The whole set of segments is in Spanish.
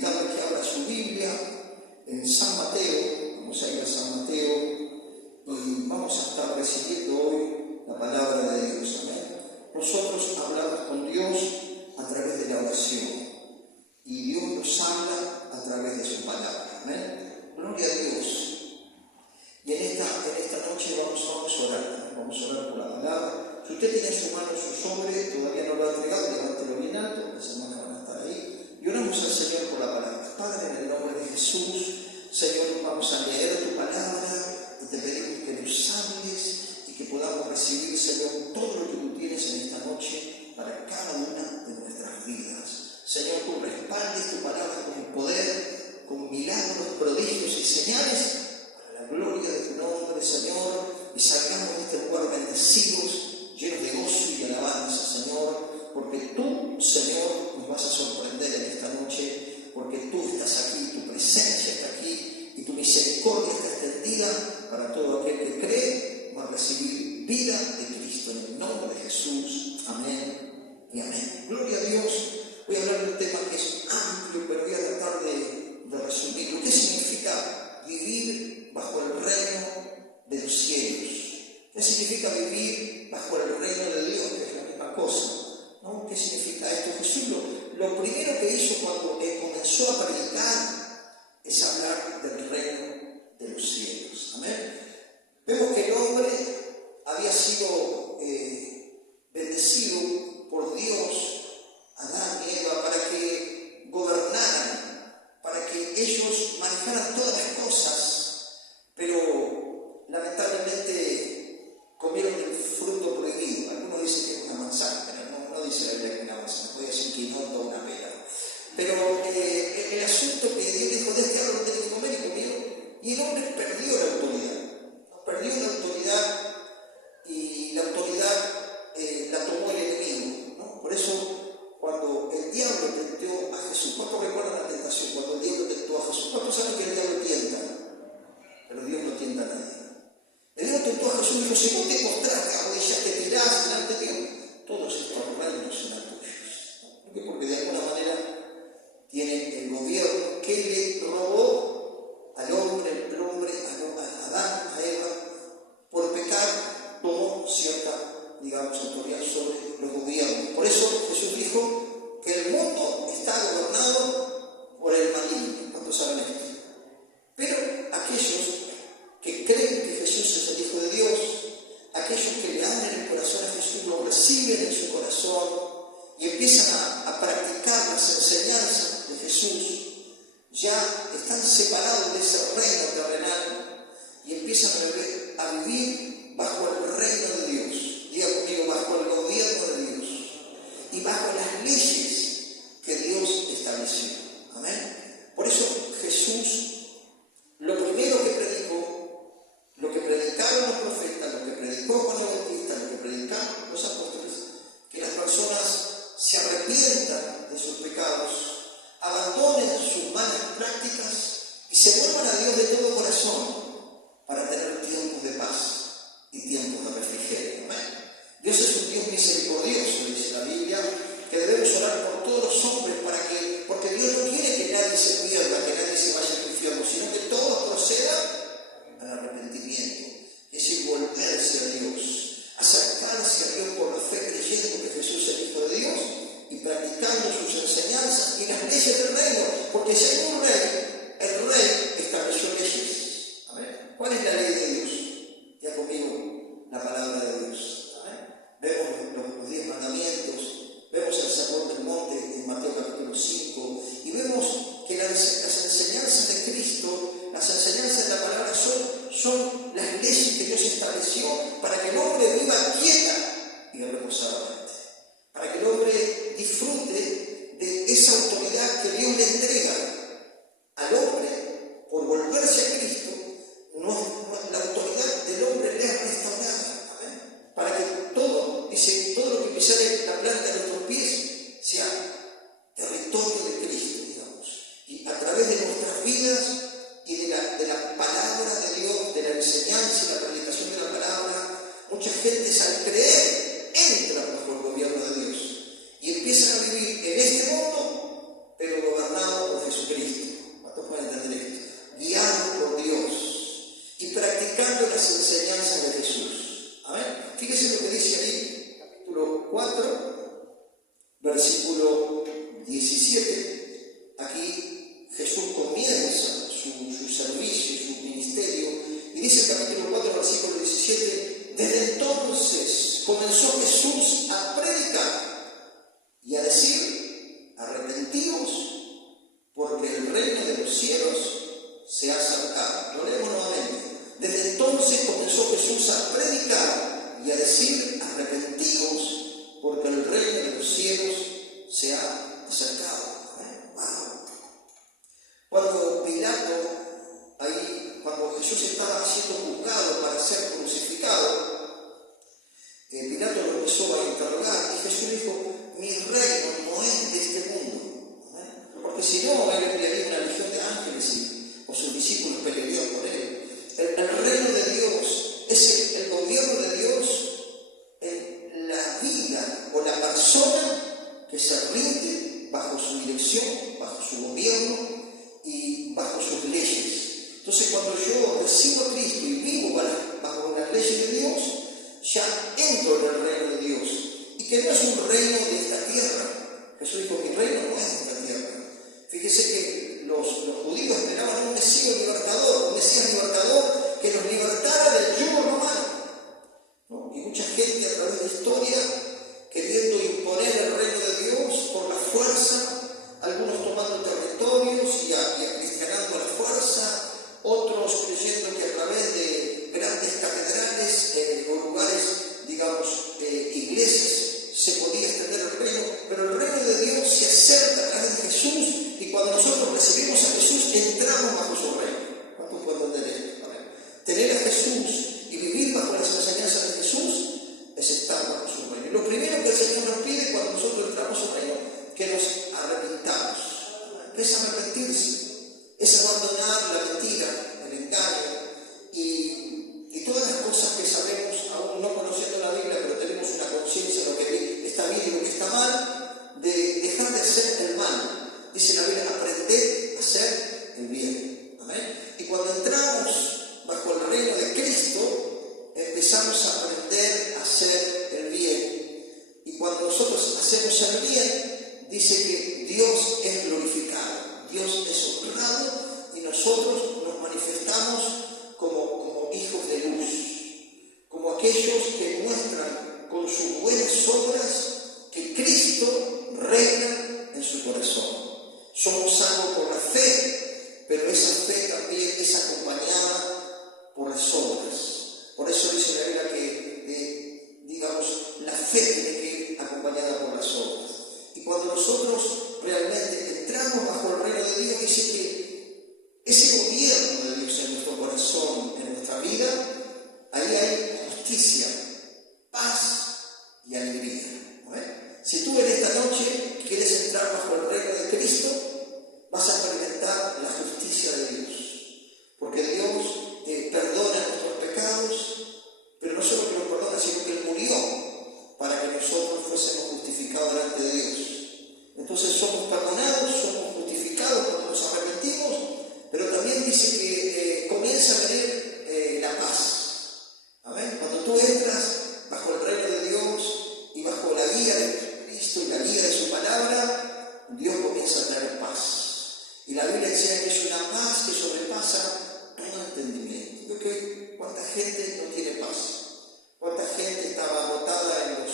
invitarle que abra su Biblia en San Mateo. Vamos a ir a San Mateo y vamos a estar recibiendo hoy la palabra de Dios. Amén. Nosotros hablamos con Dios a través de la oración y Dios nos habla a través de su palabra. Amén. Gloria a Dios. Y en esta noche vamos a orar. Vamos a orar por la palabra. Si usted tiene en su mano su sobre, todavía no lo ha entregado, levántelo bien alto, las hermanas van a estar ahí. Y oramos al Señor por la palabra. Padre, en el nombre de Jesús, Señor, vamos a leer tu palabra y te pedimos que nos hables y que podamos recibir, Señor, todo lo que tú tienes en esta noche para cada una de nuestras vidas. Señor, tú respaldes tu palabra con poder, con milagros, prodigios y señales para la gloria de tu nombre, Señor, y salgamos de este lugar bendecidos, llenos de gozo y de alabanza, Señor, porque tú, Señor, nos vas a sorprender en esta noche, porque tú estás aquí, tu presencia está aquí y tu misericordia está extendida para todo aquel que cree, va a recibir vida de Cristo en el nombre de Jesús. Amén y amén. Gloria a Dios. Voy a hablar de un tema que es amplio, pero voy a tratar de resumirlo. ¿Qué significa vivir bajo el reino de los cielos? ¿Qué significa vivir bajo el reino de Dios? Que es la misma cosa, ¿no? ¿Qué significa esto? Jesús lo primero que hizo cuando comenzó a predicar es hablar del reino de los cielos. Amén. Vemos que el hombre había sido bendecido por Dios, Adán y Eva, para que gobernaran, para que ellos manejaran todas las cosas, pero lamentablemente comieron el fruto prohibido. Algunos dicen que es una manzana, pero no dice la Biblia que es una manzana, puede decir que no una pera. Pero el asunto que Dios dijo, de este árbol no tienen que comer, y comieron, y el hombre perdió la autoridad. Perdió la autoridad, y la autoridad la tomó el enemigo, ¿no? Por eso, cuando el diablo tentó a Jesús, ¿cuántos recuerdan la tentación? Cuando el diablo tentó a Jesús, ¿cuántos saben que el diablo tienta? Pero Dios no tienta a nadie. El diablo tentó a Jesús y dijo: si no te postraste, arrodillas, te tirás delante de Dios, todos estos reinos serán tuyos. ¿Por qué? Porque de alguna manera tiene el gobierno que le robó al hombre, a Adán, a Eva, por pecar, tomó cierta, autoridad sobre los gobiernos. Por eso Jesús dijo que el mundo está gobernado por el maligno. ¿Cuántos saben esto? Pero aquellos que creen que Jesús es el Hijo de Dios, aquellos que le abren el corazón a Jesús, lo reciben en su corazón y empiezan a practicar las enseñanzas de Jesús, ya están separados de ese reino terrenal y empiezan a vivir bajo el reino de Dios. Diga conmigo, bajo el gobierno de Dios y bajo las leyes que Dios estableció. Amén. Por eso Jesús, lo primero que predicó, lo que predicaron los profetas, lo que predicó Juan el Bautista, lo que predicaron los apóstoles, que las personas se arrepientan de sus pecados, abandonen sus malas prácticas y se vuelvan a Dios de todo corazón para tener tiempos de paz y tiempos de refrigerio. Amén. Dios es un Dios misericordioso, dice la Biblia, que debemos orar por todos los hombres porque Dios no quiere que nadie se pierda, que nadie se vaya al infierno, sino que todos procedan al arrepentimiento, es decir, volverse a Dios, acercarse a Dios por la fe, creyendo que Jesús es el Hijo de Dios y practicando sus enseñanzas y las leyes del reino, porque si hay un rey, el rey estableció leyes. Amén. ¿Cuál es la ley de Dios? Ya conmigo, la palabra de Dios. Amén. Vemos los 10 mandamientos, vemos el sermón del monte en Mateo capítulo 5 y vemos que las enseñanzas de Cristo, las enseñanzas de la palabra son las leyes que Dios estableció para que el hombre viva quieta y reposadamente, para que el hombre disfrute de esa autoridad que Dios le entrega al hombre por volverse a Cristo. La autoridad del hombre le es restaurada. Amén. Para que todo lo que pisare la planta de nuestros pies sea territorio de Cristo, y a través de nuestras vidas y de la palabra de Dios, de la enseñanza y la predicación de la palabra, mucha gente al creer entra bajo el gobierno de Dios y empiezan a vivir en este mundo, pero gobernado por Jesucristo. arrepentíos, porque el reino de los cielos se ha acercado. Lo leemos nuevamente. Desde entonces comenzó Jesús a predicar y a decir: arrepentíos, porque el reino de los cielos se ha acercado. ¡Wow! Cuando Pilato, cuando Jesús estaba siendo juzgado para ser crucificado, Pilato lo empezó a interrogar y Jesús dijo: mi reino no es de este mundo. Porque si no, él enviaría una legión de ángeles o sus discípulos pelearían por él. El reino de Dios es el gobierno de Dios en la vida o la persona que se rinde bajo su dirección, bajo su gobierno y bajo sus leyes. Entonces, cuando yo recibo a Cristo y vivo bajo las leyes de Dios, ya entro en el reino de Dios. Y que no es un reino de esta tierra. Jesús dijo: mi reino no es de esta tierra. Fíjese que los judíos esperaban un Mesías libertador que los libertara del yugo romano, ¿no? Y mucha gente a través de la historia, queriendo imponer el reino de Dios por la fuerza, algunos tomando territorios y acristianando a la fuerza, otros creyendo que a través de grandes catedrales o lugares, digamos, iglesias, se podía extender el reino, pero el reino de Dios se acerca a través de Jesús, y cuando nosotros recibimos a Jesús, entramos bajo su reino. ¿Cuántos pueden entender esto? Tener a Jesús y vivir bajo las enseñanzas de Jesús es estar bajo su reino. Y lo primero que el Señor nos pide cuando nosotros entramos a su reino, que nos arrepintamos. ¿Qué es arrepentirse? Es abandonar la mentira, el engaño y todas las cosas que sabemos, aún no conociendo la Biblia, pero tenemos una conciencia de lo que está bien y lo que está mal, de dejar de hacer el mal. Dice la Biblia: aprended a hacer el bien. ¿Amén? Y cuando entramos bajo el reino de Cristo, empezamos a aprender a hacer el bien. Y cuando nosotros hacemos el bien, dice que Dios es glorificado, Dios es honrado, y nosotros nos manifestamos como hijos de luz, como aquellos que muestran con sus buenas obras que Cristo reina en su corazón. Somos salvos por la fe, pero esa fe también es acompañada por las obras. Por eso dice la Biblia que, digamos, la fe tiene que ir acompañada por las obras. Y cuando nosotros realmente entramos bajo el reino de Dios, dice que ese gobierno de Dios en nuestro corazón, en nuestra vida, ahí hay justicia, paz y alegría. Si tú en esta noche quieres entrar bajo el reino de Cristo, vas a experimentar la justicia de Dios. Porque Dios perdona nuestros pecados, pero no solo que los perdona, sino que Él murió para que nosotros fuésemos justificados delante de Dios. Entonces somos perdonados, somos justificados cuando nos arrepentimos, pero también dice que comienza a venir la paz. ¿Amén? Cuando tú entras bajo el reino de Dios y bajo la guía de Cristo y la guía de su palabra, Dios comienza a traer paz. Y la Biblia enseña que es una paz que sobrepasa todo entendimiento. Yo creo que cuánta gente no tiene paz, cuánta gente estaba agotada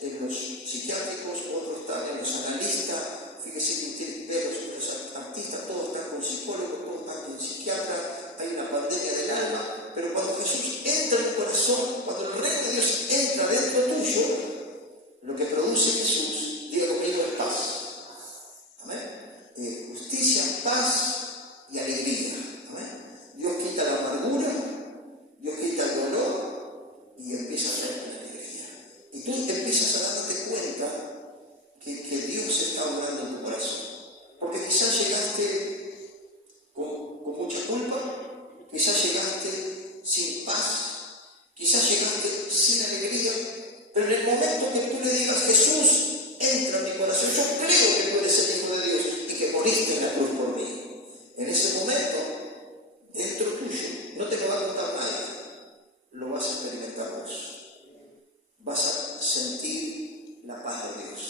en los psiquiátricos, otros están en los analistas. Fíjese que usted ve los artistas, todos están con psicólogos, todos están con psiquiatra, hay una pandemia del alma. Pero cuando Jesús entra en el corazón, cuando el reino de Dios entra dentro tuyo, lo que produce Jesús, diga conmigo, es paz. Amén. Justicia, paz y alegría. Amén. Dios quita la amargura, Dios quita el dolor y empieza a traer la alegría. Y tú empiezas a darte cuenta que Dios está obrando en tu corazón. Porque quizás llegaste con mucha culpa, quizás llegaste sin paz, quizás llegaste sin alegría, pero en el momento que tú le digas: Jesús, entra en mi corazón, yo creo que tú eres el Hijo de Dios y que moriste en la cruz por mí, en ese momento, dentro tuyo, no te lo va a contar nadie, lo vas a experimentar vos. Vas a sentir la paz de Dios,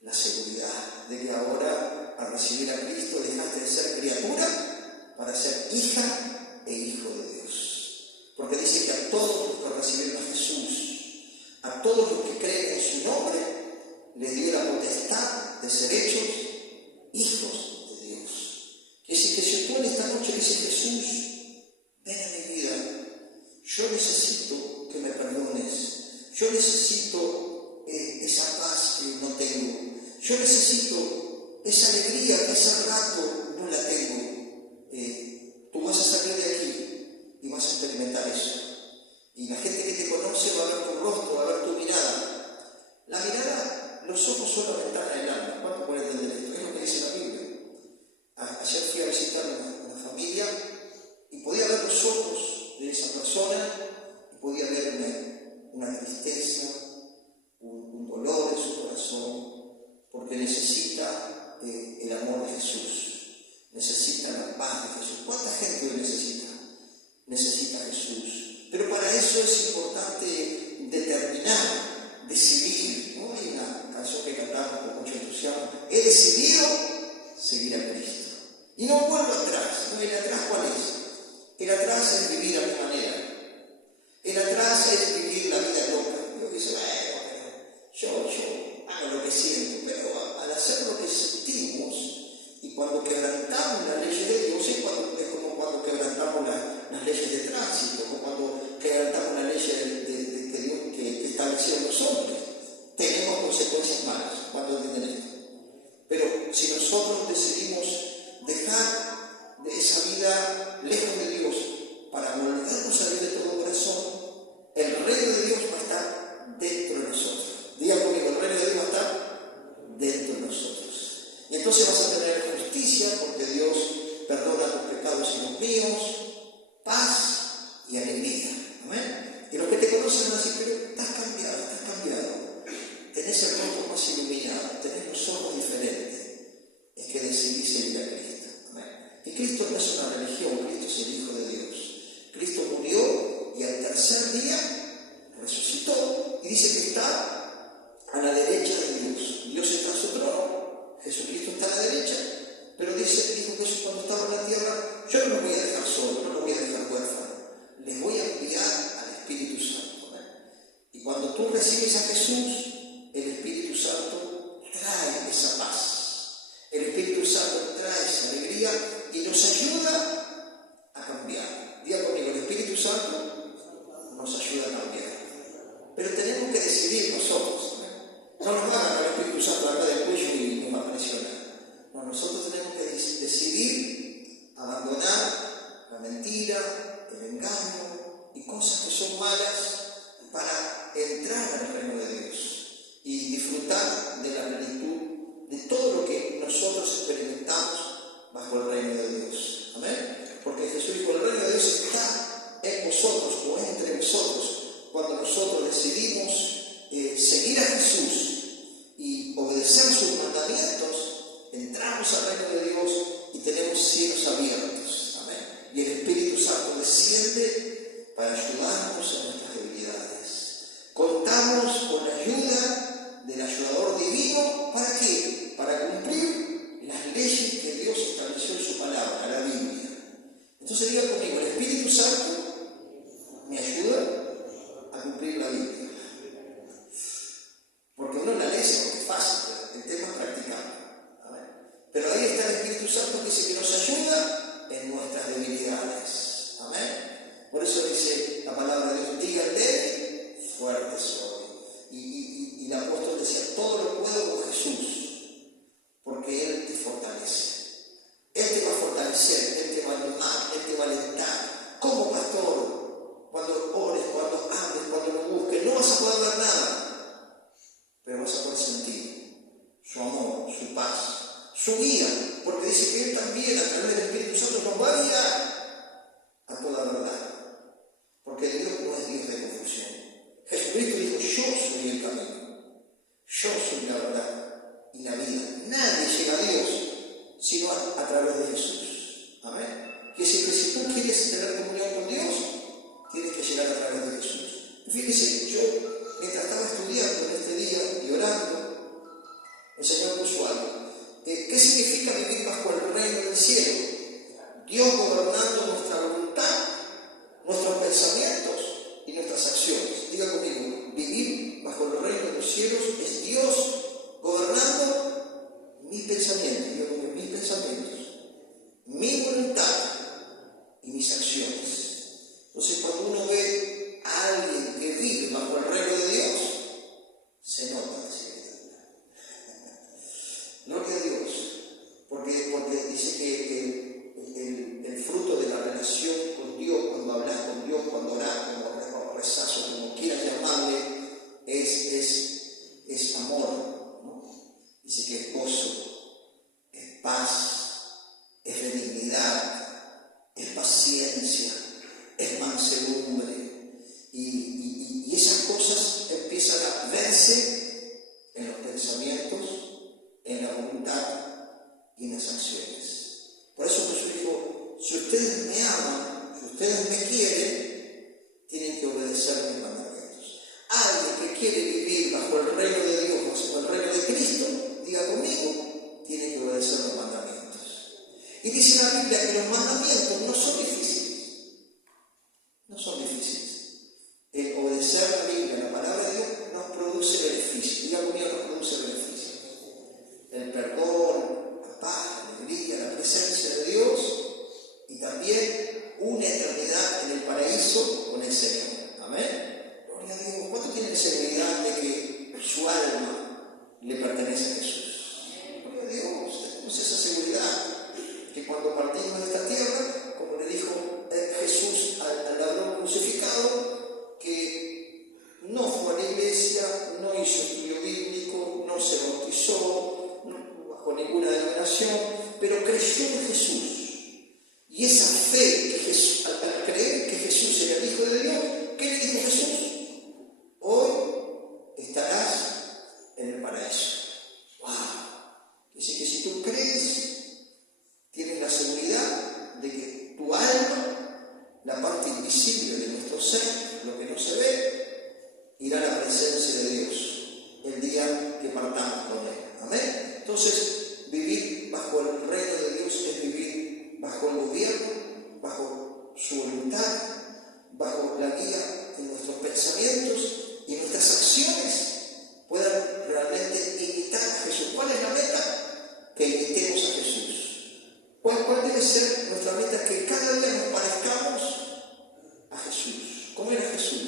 la seguridad de que ahora, al recibir a Cristo, dejaste de ser criatura para ser hija e hijo de Dios. Porque dice que a todos los que recibieron a Jesús, a todos los que creen en su nombre, les dio la potestad de ser hechos seguir a Cristo. Y no vuelvo atrás. ¿No? ¿El atrás cuál es? El atrás es vivir a mi manera. El atrás es vivir la vida loca. Yo dice, bueno, yo hago lo que siento, pero al hacer lo que sentimos y cuando quebrantamos las leyes de Dios, es como cuando quebrantamos las leyes de tránsito, o cuando quebrantamos las leyes de Dios que establecieron los hombres. Tenemos consecuencias malas cuando entienden esto. Pero si nosotros decidimos dejar de esa vida lejos de Dios para volvernos a Dios de todo corazón, el reino de Dios va a estar dentro de nosotros. Diga conmigo, el reino de Dios va a estar dentro de nosotros. Y entonces vas a tener justicia porque Dios perdona tus pecados y los míos, paz y alegría. ¿Amén? Y los que te conocen van a decir, pero estás cambiado. Tenés el rostro más iluminado, tenés los ojos diferentes. Es que decidís seguir a Cristo. ¿Amén? Y Cristo no es una religión, Cristo es el Hijo de Dios. Cristo murió y al tercer día resucitó y dice que está a la derecha de Dios. Dios está en su trono, Jesucristo está a la derecha, pero dijo Jesús cuando estaba en la tierra, yo no los voy a dejar solos, no los voy a dejar huérfanos, les voy a enviar al Espíritu Santo. ¿Amén? Y cuando tú recibes a Jesús, el Espíritu Santo trae esa paz, el Espíritu Santo trae esa alegría y nos ayuda a cambiar. Diga conmigo, el Espíritu Santo nos ayuda a cambiar. Pero tenemos que decidir nosotros. No nos va a ganar el Espíritu Santo acá del cuello y nos va a presionar. No, nosotros tenemos que decidir abandonar la mentira, el engaño y cosas que son malas para entrar al reino de Dios y disfrutar de la plenitud de todo lo que nosotros experimentamos bajo el reino de Dios. Amén. Porque Jesús dijo, el reino de Dios está en vosotros o entre vosotros. Cuando nosotros decidimos seguir a Jesús y obedecer sus mandamientos, entramos al reino de Dios y tenemos cielos abiertos. Amén. Y el Espíritu Santo desciende para ayudarnos en nuestras debilidades. Contamos con la ayuda del ayudador divino. ¿Para qué? Para cumplir las leyes que Dios estableció en su palabra, la Biblia. Entonces diga conmigo, el Espíritu Santo me ayuda a cumplir la Biblia. Porque uno la lee porque es fácil, pero el tema es practicarlo. Pero ahí está el Espíritu Santo que dice que nos ayuda en nuestras debilidades. Amén. Por eso dice la palabra de Dios, díganle, fuerte soy. Y el apóstol decía, todo lo puedo con Jesús, porque Él te fortalece. Él te va a fortalecer, Él te va a animar, Él te va a alentar. Como pastor, cuando ores, cuando hables, cuando lo busques, no vas a poder ver nada, pero vas a poder sentir su amor, su paz, su guía, porque dice que Él también a través del Espíritu Santo nos va a guiar a toda verdad, porque Dios no es Dios de confusión. Jesucristo dijo, yo soy el camino, yo soy la verdad y la vida. Nadie llega a Dios sino a través de Jesús. Amén. Quiere decir que si tú quieres tener comunión con Dios, tienes que llegar a través de Jesús. Fíjese, yo mientras estaba estudiando en este día y orando, el Señor puso algo. ¿Qué significa vivir bajo el reino del cielo? Dios gobernando nuestra voluntad, nuestros pensamientos y nuestras acciones. Diga conmigo, vivir bajo el reino de los cielos es Dios gobernando mis pensamientos. Diga conmigo, mis pensamientos, mi voluntad y mis acciones. Entonces, cuando uno ve a alguien que vive bajo el reino de Dios, se nota gloria a Dios, porque dice que el fruto de la relación con Dios, cuando hablas con Dios, cuando orás, cuando rezás o como quieras llamarle, es amor, ¿no? Dice que es gozo, es paz, es benignidad, es paciencia, Y dice la Biblia que los mandamientos no son difíciles. No son difíciles. El obedecer la Biblia, la palabra de Dios, nos produce beneficio. Diga conmigo, nos produce beneficio. El perdón, la paz, la alegría, la presencia de Dios y también una eternidad en el paraíso con el Señor. Amén. Gloria a Dios. ¿Cuánto tienen seguridad de que su alma le pertenece a Jesús? Gloria a Dios. Tenemos esa seguridad que cuando partimos de esta tierra, como le dijo Jesús al ladrón crucificado, que no fue a la iglesia, no hizo estudio bíblico, no se bautizó, no, bajo ninguna denominación, pero creyó en Jesús. Y esa fe que Jesús, al creer que Jesús era el Hijo de Dios, ¿qué le dijo Jesús? Hoy estarás en el paraíso. ¡Wow! Dice que si tú crees, tienes la seguridad de que tu alma, la parte invisible de nuestro ser, lo que no se ve, irá a la presencia de Dios el día que partamos con Él. Amén. Entonces, vivir bajo el reino de Dios es vivir bajo el gobierno, bajo su voluntad, bajo la guía de nuestros pensamientos y nuestras acciones puedan realmente imitar a Jesús. ¿Cuál es la meta? Que imitemos a Jesús. ¿Cuál debe ser nuestra meta? Que cada día nos parezcamos a Jesús. ¿Cómo era Jesús?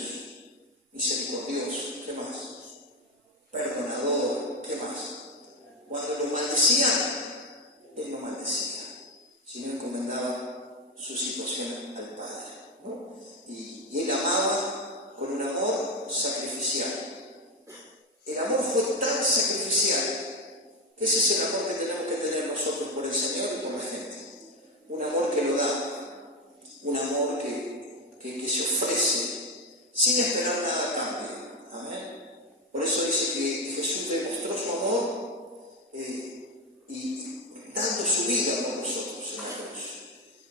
Misericordioso. ¿Qué más? Perdonador. ¿Qué más? Cuando lo maldecían, Él no maldecía, sino encomendaba su situación al Padre, ¿no? Y Él amaba con un amor sacrificial. El amor fue tan sacrificial que ese es el amor que tenemos que tener nosotros por el Señor y por la gente. Un amor que lo da, un amor que se ofrece sin esperar nada a cambio. Amén. Por eso dice que Jesús demostró su amor y dando su vida por nosotros en la cruz.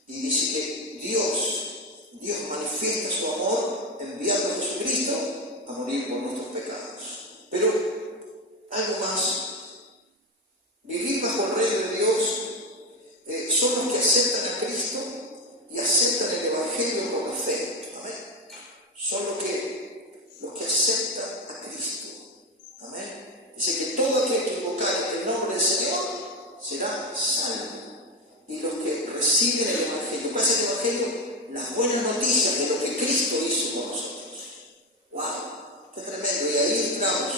Y dice que Dios manifiesta su amor enviando a Jesucristo a morir por nuestros pecados. Pero algo más. Vivir bajo el reino de Dios son los que aceptan a Cristo y aceptan el Evangelio con la fe. Amén. Son los que aceptan a Cristo. Amén. Dice que todo aquel que invocar en el nombre del Señor será salvo. Y los que reciben el Evangelio, ¿cuál es el Evangelio? Las buenas noticias de lo que Cristo hizo por nosotros. ¡Wow! ¡Qué tremendo! Y ahí entramos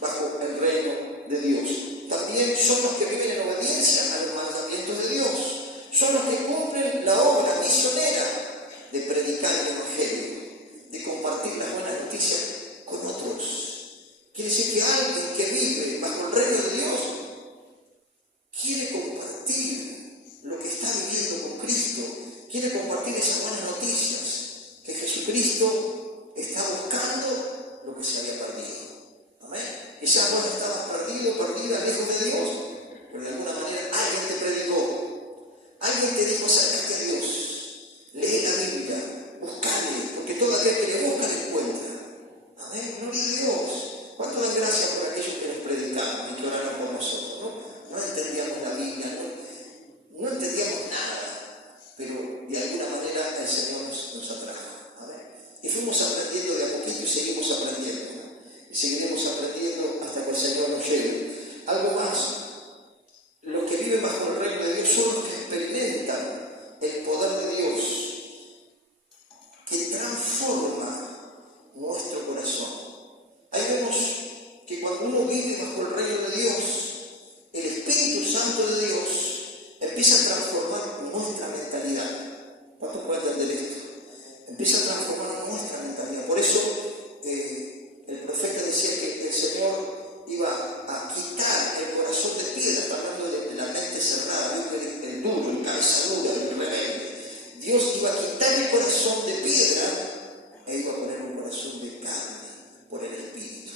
bajo el reino de Dios. También son los que viven en obediencia a los mandamientos de Dios. Son los que cumplen la obra misionera de predicar el Evangelio, de compartir las buenas noticias con otros. Quiere decir que alguien que vive bajo el reino de Dios quiere compartir lo que está viviendo con Cristo, quiere compartir esas buenas noticias, que Jesucristo está buscando lo que se había perdido. Amén. Quizás vos estabas perdido, perdida, lejos de Dios, pero de alguna manera alguien te predicó, alguien te dijo acércate a Dios, lee la Biblia, buscale, porque todo aquel que le busca le encuentra. Amén. Gloria a Dios. ¿Cuánto dan gracias por aquellos que nos predicaron y que oraron por nosotros? No entendíamos la Biblia, no entendíamos nada, pero de alguna manera el Señor nos atrajo. Amén. Y fuimos aprendiendo de a poquito y seguimos aprendiendo. Y seguiremos aprendiendo hasta que el Señor nos lleve. Algo más, los que viven bajo el reino de Dios son los que experimentan el poder de Dios que transforma nuestro corazón. Ahí vemos que cuando uno vive bajo el reino de Dios, el Espíritu Santo de Dios empieza a transformar nuestra mentalidad. ¿Cuántos pueden entender esto? Empieza a transformar nuestra mentalidad. Por eso el profeta decía que el Señor iba a quitar el corazón de piedra, está hablando de la mente cerrada, el duro, el cabeza dura, el rebelde. Dios iba a quitar el corazón de piedra e iba a poner un corazón de carne por el Espíritu.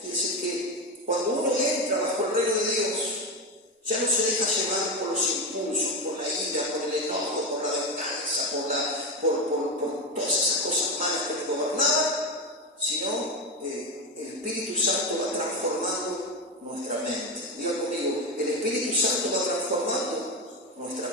Quiere decir que cuando uno entra bajo el reino de Dios, ya no se deja llevar por los impulsos, por la ira, por el enojo, por la venganza, por todas esas cosas malas que nos gobernaban, sino el Espíritu Santo va transformando nuestra mente. Diga conmigo, el Espíritu Santo va transformando nuestra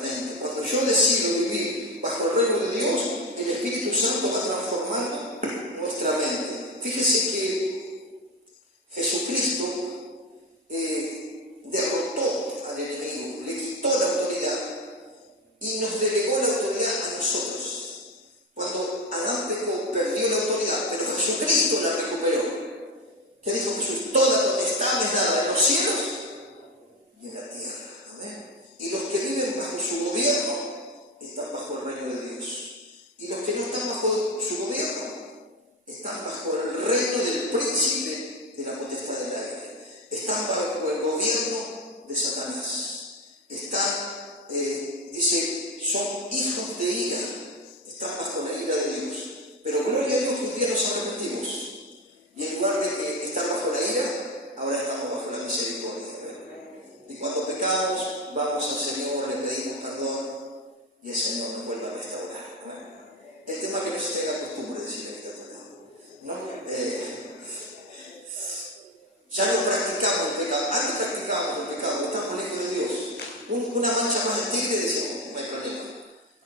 vamos al Señor, le pedimos perdón y el Señor nos vuelve a restaurar. Bueno, el tema que no se tenga costumbre de decirle que está tratado. ¿No? Ya no practicamos el pecado. Antes practicábamos el pecado, estamos lejos de Dios. Una mancha más de tigre decimos, no hay problema.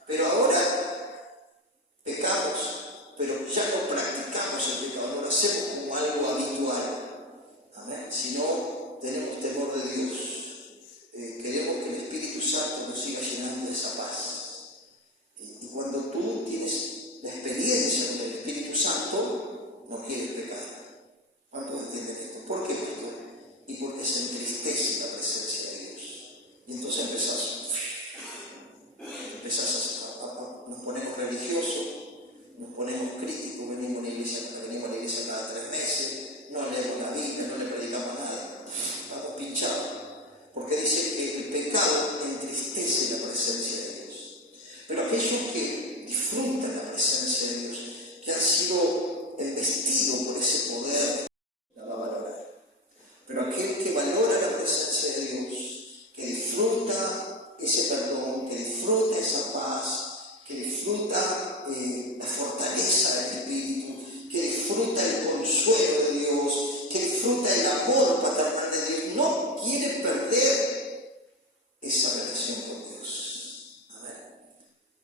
Pero ahora pecamos, pero ya no practicamos el pecado, no lo hacemos como algo habitual. Amén. Sino tenemos temor de Dios. Queremos que el Espíritu Santo nos siga llenando de esa paz. Y cuando tú tienes la experiencia del Espíritu Santo, no quieres pecar. ¿Cuántos entienden esto? ¿Por qué, pastor? Y porque se entristece la presencia de Dios. Y entonces nos ponemos religiosos, nos ponemos críticos, venimos a la iglesia cada 3 meses, no leemos la Biblia, no le predicamos nada, estamos pinchados. Porque dice que el pecado entristece la presencia de Dios. Pero aquellos que disfrutan la presencia de Dios, que han sido embestidos por ese poder, la va a valorar. Pero aquel que valora la presencia de Dios, que disfruta ese perdón, que disfruta esa paz, que disfruta la fortaleza del Espíritu, que disfruta el consuelo de Dios, que disfruta el amor paternal de Dios, no quiere perder esa relación con Dios. Amén.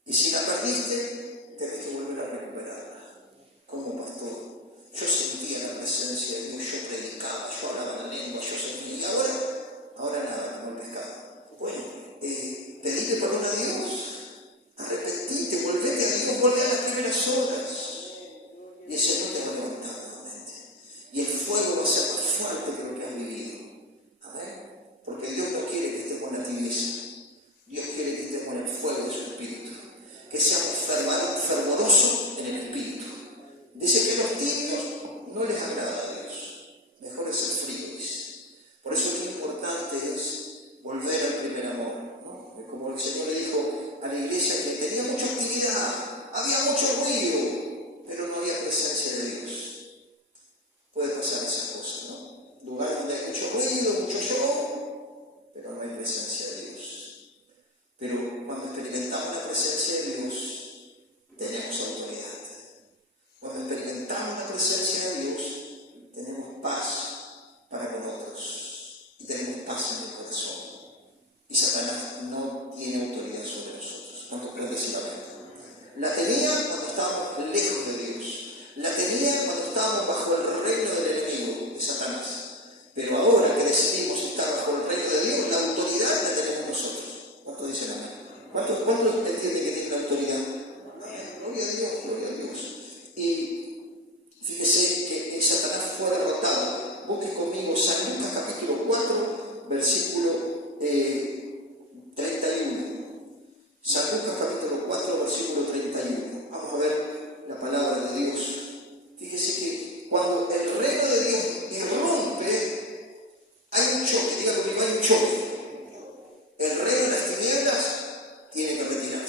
Y si la perdiste, tienes que volver a recuperarla. Como pastor, yo sentía la presencia de Dios, yo predicaba, yo hablaba en lengua, yo sentía, y ahora nada, como el pescado. Bueno, pedite perdón a Dios, arrepentite, volvete a Dios, volvé a las primeras horas. Y el Señor te va a levantar nuevamente. Y el fuego va a ser más fuerte que lo que has vivido. Amén. Porque Dios no quiere que estemos en la tibieza. Dios quiere que estemos en el fuego de su Espíritu. Que seamos fervorosos en el Espíritu. Dice que los tibios no les agrada a Dios. Mejor es ser frío, dice. Por eso lo importante es volver al primer amor, ¿no? Como el Señor le dijo a la iglesia que tenía mucha actividad, había mucho ruido, pero no había presencia de Dios. Puede pasar esas cosas, ¿no? Lugares donde hay mucho ruido, mucho show, pero no hay presencia de Dios. Pero cuando experimentamos la presencia de Dios, tenemos autoridad. Cuando experimentamos la presencia de Dios, tenemos paz para con otros y tenemos paz en el corazón. Y Satanás no tiene autoridad sobre nosotros. ¿Cuántos creen decir amén? La tenía cuando estábamos lejos de Dios. La tenía cuando estábamos bajo el reino del enemigo, de Satanás. Pero ahora que decidimos estar bajo el reino de Dios, la autoridad la tenemos nosotros. ¿Cuántos dicen amén? ¿Cuántos entienden que tiene la autoridad? Amén. Gloria a Dios, gloria a Dios. Y fíjese que Satanás fue derrotado. Busque conmigo San Lucas capítulo 4, versículo 31. San Lucas capítulo 4, versículo 31. Vamos a ver la palabra de Dios. Fíjese que cuando el reino de Dios irrumpe, hay un choque. Diga conmigo, hay un choque. El reino de las tinieblas tiene que retirarse.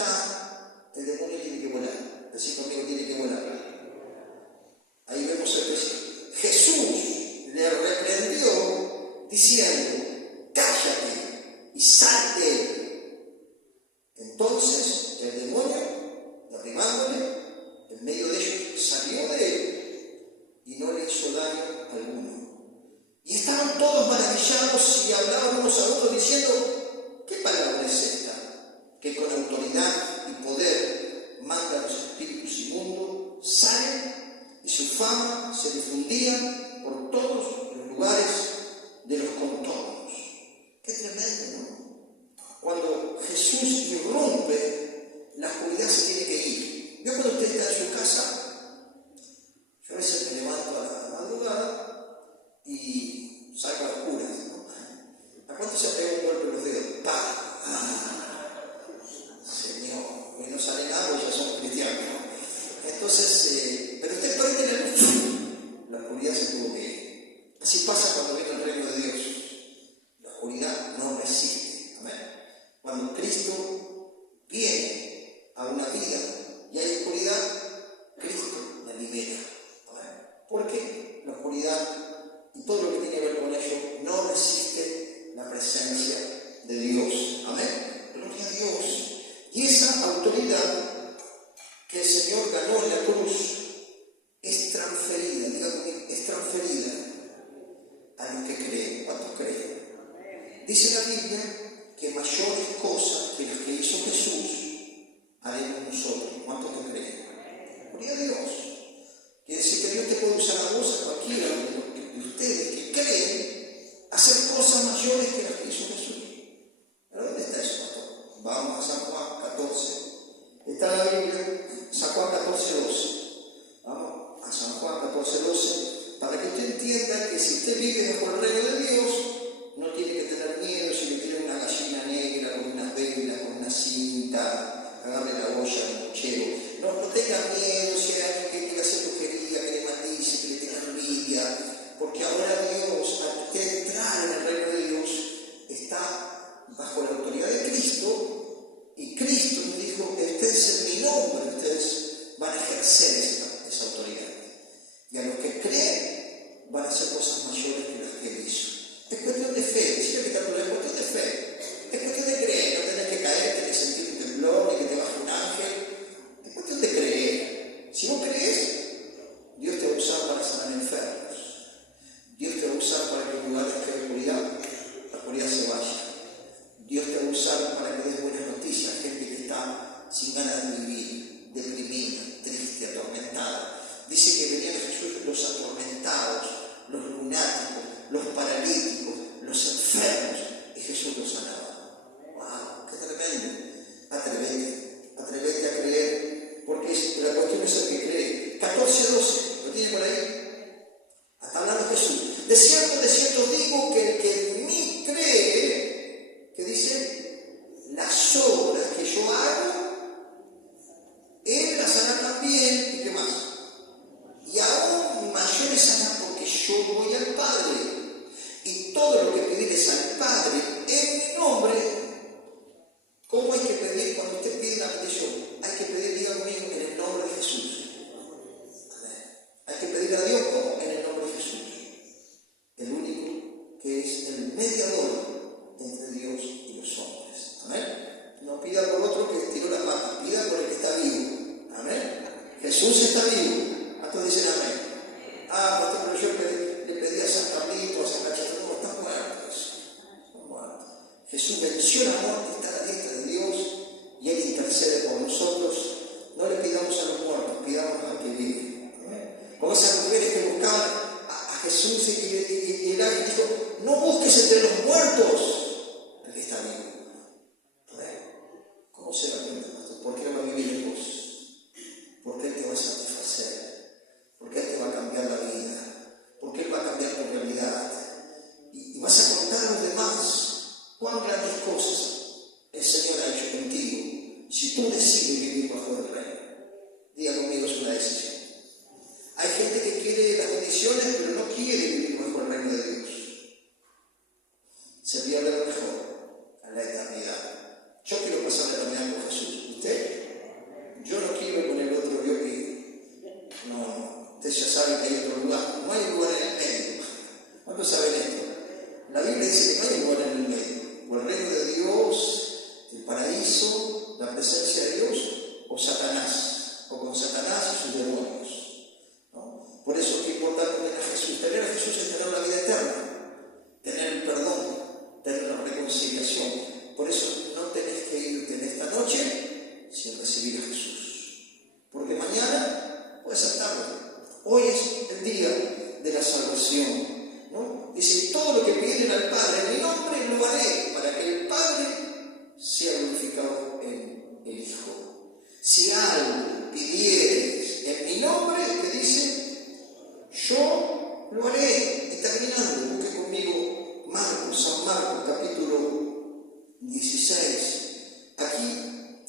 está, el demonio tiene que volar. Decir conmigo, tiene que volar. Ahí vemos el versículo. Jesús le reprendió diciendo, cállate y sal de él. Entonces el demonio, derribándole, en medio de ellos salió de él y no le hizo daño alguno. Y estaban todos maravillados y hablaban unos a otros diciendo, ¿qué palabra es esta? Que con autoridad y poder manda a los espíritus inmundos, salen y su fama se difundía por todos los lugares de los contornos. Qué tremendo, ¿no? Cuando Jesús irrumpe, la oscuridad se tiene que ir. Yo cuando usted está en su casa, yo a veces me levanto a la madrugada y salgo a oscuras, ¿no? ¿A cuánto se pega un golpe en los dedos? ¡Pah! Señor, hoy no sale nada porque ya somos cristianos, ¿no? Entonces, pero usted prende la luz, la oscuridad se tuvo que ir. Así pasa cuando viene el reino de Dios. La oscuridad no resiste. Amén. Cuando Cristo viene a una vida y hay oscuridad, Cristo la libera. Amén. Porque la oscuridad y todo lo que tiene que ver con ello no resiste la presencia de Dios. Amén. Gloria a Dios. Y esa autoridad que el Señor ganó en la cruz es transferida, diga conmigo, es transferida a los que creen. ¿Cuántos creen? Dice la Biblia que mayores cosas que las que hizo Jesús haremos nosotros. ¿Cuántos que creen? Gloria a Dios. Quiere decir que Dios te puede usar a vos, a cualquiera de ustedes que creen, hacer cosas mayores que las que hizo Jesús. ¿Pero dónde está eso, pastor? Vamos a San Juan 14. Está en la Biblia, San Juan 14:12. Vamos a San Juan 14:12, para que usted entienda que si usted vive bajo el reino de Dios, no tiene que tener miedo si le tiene una gallina negra con unas velas, con una cinta, agarre la olla del mochero. No tenga miedo si hay alguien que le hace brujería, que le maldice, que le tenga envidia, porque ahora Dios, al usted entrar en el reino de Dios, está bajo la autoridad de Cristo. Y Cristo nos dijo, ustedes en mi nombre, ustedes van a ejercer esa autoridad. Y a los que creen, van a hacer cosas mayores que las que él hizo. Es cuestión de fe, decía que está por es cuestión de fe. Es cuestión de creer, no tenés que caer, tenés que sentir un temblor, ni que te baje un ángel. Es cuestión de creer. Si vos crees, Dios te va a usar para sanar enfermos. Dios te va a usar para que en lugares que hay oscuridad, la oscuridad se vaya. Dios te va a usar para que des buenas noticias a gente que está sin ganas de vivir, deprimida, triste, atormentada. Dice que venían a Jesús los atormentados, los lunáticos, los paralíticos, los enfermos, y Jesús los sanaba. ¡Wow! ¡Qué tremendo! Atrévete a creer, porque la cuestión es el que cree. 14:12, ¿lo tiene por ahí? Está hablando Jesús. De cierto os digo que el que en mí cree, que dice, las obras que yo hago, él las hará también, ¿y qué más? Y aún mayores hará, porque yo voy al Padre, y todo lo que pidieres al Padre en mi nombre. ¿Cómo hay que pedir cuando usted pide una petición? Hay que pedir, diga conmigo, en el nombre de Jesús. Hay que pedir a Dios como en el nombre de Jesús, el único que es el mediador entre Dios y los hombres. Amén. No pida por otro que estiró la pata, pida por el que está vivo. Amén. Jesús está vivo. ¿Cuántos dicen amén? Pastor, pero yo le pedí a San Carlito, a San Cachete, no, están muertos. Están muertos. Jesús venció la muerte, está a la diestra de Dios y Él intercede por nosotros. No le pidamos a los muertos, pidamos al que vive. Amén. Como esas mujeres que buscaban a Jesús y el ángel dijo, no busques entre los muertos el que está vivo. Amén. ¿Cómo se da cuenta, pastor? ¿Por qué no va a vivir en vos? Porque Él te va a satisfacer. Porque Él te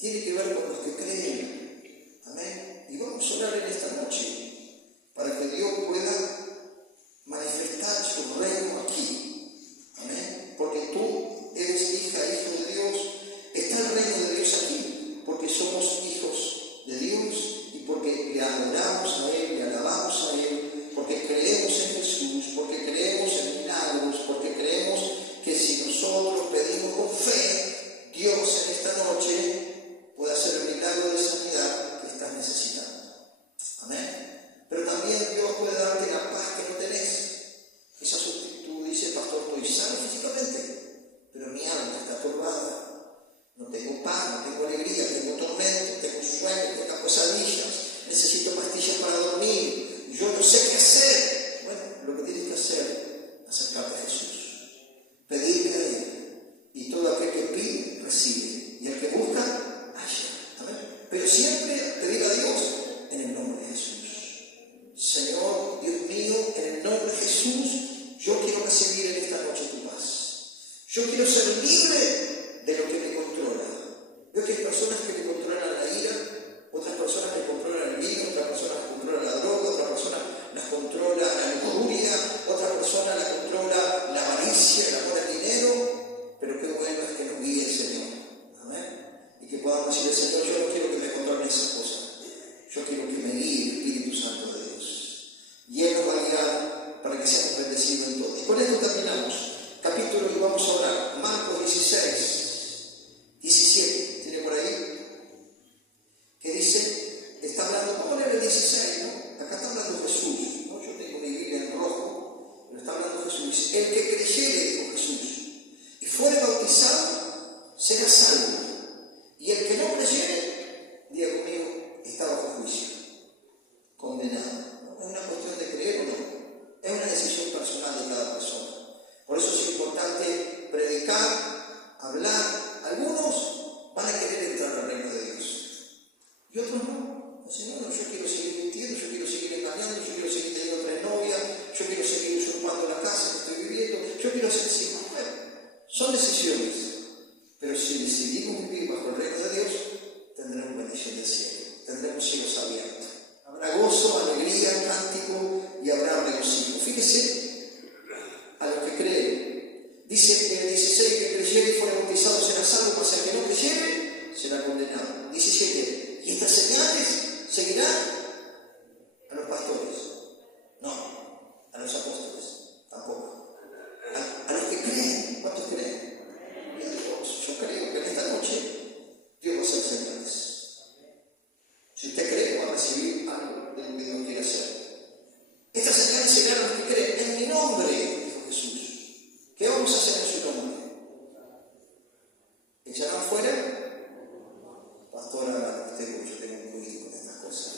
tiene que ver con los que creen. Amén. Y vamos a orar en esta noche para que Dios pueda manifestar su reino aquí. Amén. Porque tú eres hija, hijo de Dios. Está el reino de Dios aquí, porque somos hijos de Dios y porque le adoramos a Él, le alabamos a Él, porque creemos en Jesús, porque creemos en milagros, porque creemos que si nosotros pedimos con fe, Dios en esta noche puede hacer el milagro de sanidad que estás necesitando. Amén. Pero también Dios puede darte la paz que no tenés. Esa tú dices, pastor, estoy sano físicamente, pero mi alma está turbada. No tengo paz, no tengo alegría, tengo tormento, tengo sueño, tengo pesadillas, necesito pastillas para dormir, yo no sé qué hacer. Bueno, lo que tienes que hacer es acercarte a Jesús, pedirle a Él, y todo aquel que pide, recibe, y el que busca, halla. ¿Amén? Pero siempre pedir a Dios en el nombre de Jesús. Señor, Dios mío, en el nombre de Jesús, yo quiero recibir en esta noche tu paz. Yo quiero ser libre de lo que me controla. Veo que hay personas que te controlan la ira, otras personas que controlan el vino, otras personas que controlan la droga, otras personas las controla la lujuria, otra persona la controla la avaricia, el amor al dinero. Pero qué bueno es que nos guíe el Señor. Amén. Y que podamos decirle, Señor, yo no quiero que me controlen esas cosas. Yo quiero que me guíe el Espíritu Santo de Dios. Y Él nos va a guiar para que seamos bendecidos en todo. Y con esto terminamos. Capítulo que vamos a orar. Marcos 16, 17. ¿Tiene por ahí? Que dice, está hablando, ¿cómo lee el 16? ¿No? Acá está hablando Jesús. ¿No? Yo tengo mi Biblia en rojo, pero está hablando Jesús. Dice, el que creyere, dijo Jesús, y fuere bautizado, será salvo. Y el que no creyere, diga conmigo, está bajo juicio, condenado. ¿No? Es una cuestión de creer o no. Es una decisión personal de cada persona. Por eso es importante predicar, hablar. Algunos van a querer entrar al reino de Dios y otros no. Dicen, no, yo quiero seguir mintiendo, yo quiero seguir engañando, yo quiero seguir teniendo tres novias, yo quiero seguir usurpando la casa que estoy viviendo, yo quiero ser así. Bueno, son decisiones, pero si decidimos vivir bajo el reino de Dios, tendremos bendición del cielo, tendremos cielos abiertos, habrá gozo, alegría, cántico y habrá regocijo. Fíjese a los que creen. Dice en el 16, que creyere y fuera bautizado será salvo, mas el que no creyere será condenado. 17, y estas señales seguirán a los pastores, no, a los apóstoles, tampoco, a los que creen. ¿Cuántos creen? Y a Dios. Yo creo que en esta noche Dios va a hacer señales. Si usted cree, va a recibir algo de lo que Dios quiere hacer. Estas señales seguirán a los que creen en mi nombre, dijo Jesús. ¿Qué vamos a hacer en su nombre? ¿Echarán fuera? Pastora, usted, yo tengo un juicio con estas cosas.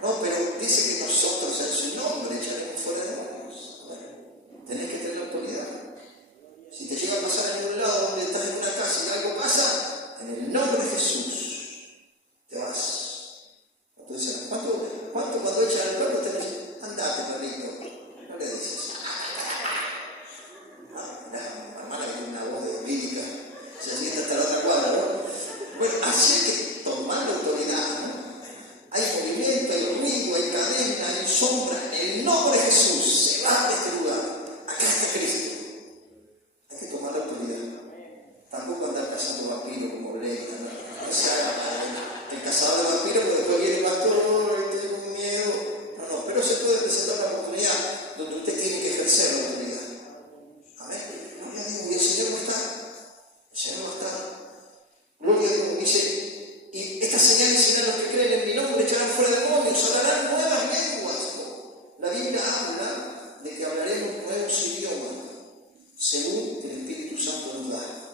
No, pero dice que nosotros en su nombre echaremos fuera demonios. Bueno, tenés que tener autoridad. Si te llega a pasar en un lado donde estás en una casa y algo pasa, en el nombre de Jesús, te vas. Entonces, ¿cuánto cuando echan al perro te dicen, andate, perrito? No le dices. La hermana que tiene una voz lírica se sienta hasta la otra cuadra, ¿no? Bueno, así es que tomar la autoridad, ¿no? Hay movimiento, hay ruido, hay cadena, hay sombra. En el nombre de Jesús se va de este lugar. Acá está Cristo. Hay que tomar la autoridad. Tampoco andar cazando vampiros como Brenda, ¿no? O sea, el cazador de vampiros, pero después viene el pastor, tengo miedo. No, pero se puede presentar una oportunidad donde usted tiene que ejercer la autoridad. Amén. Gloria a Dios. Y el Señor va a estar. El Señor va a estar. Gloria a Dios. Dice, y estas señales serán los que creen en mi nombre, echarán fuera demonios, hablarán nuevas lenguas. La Biblia habla de que hablaremos nuevos idiomas, según el Espíritu Santo nos da.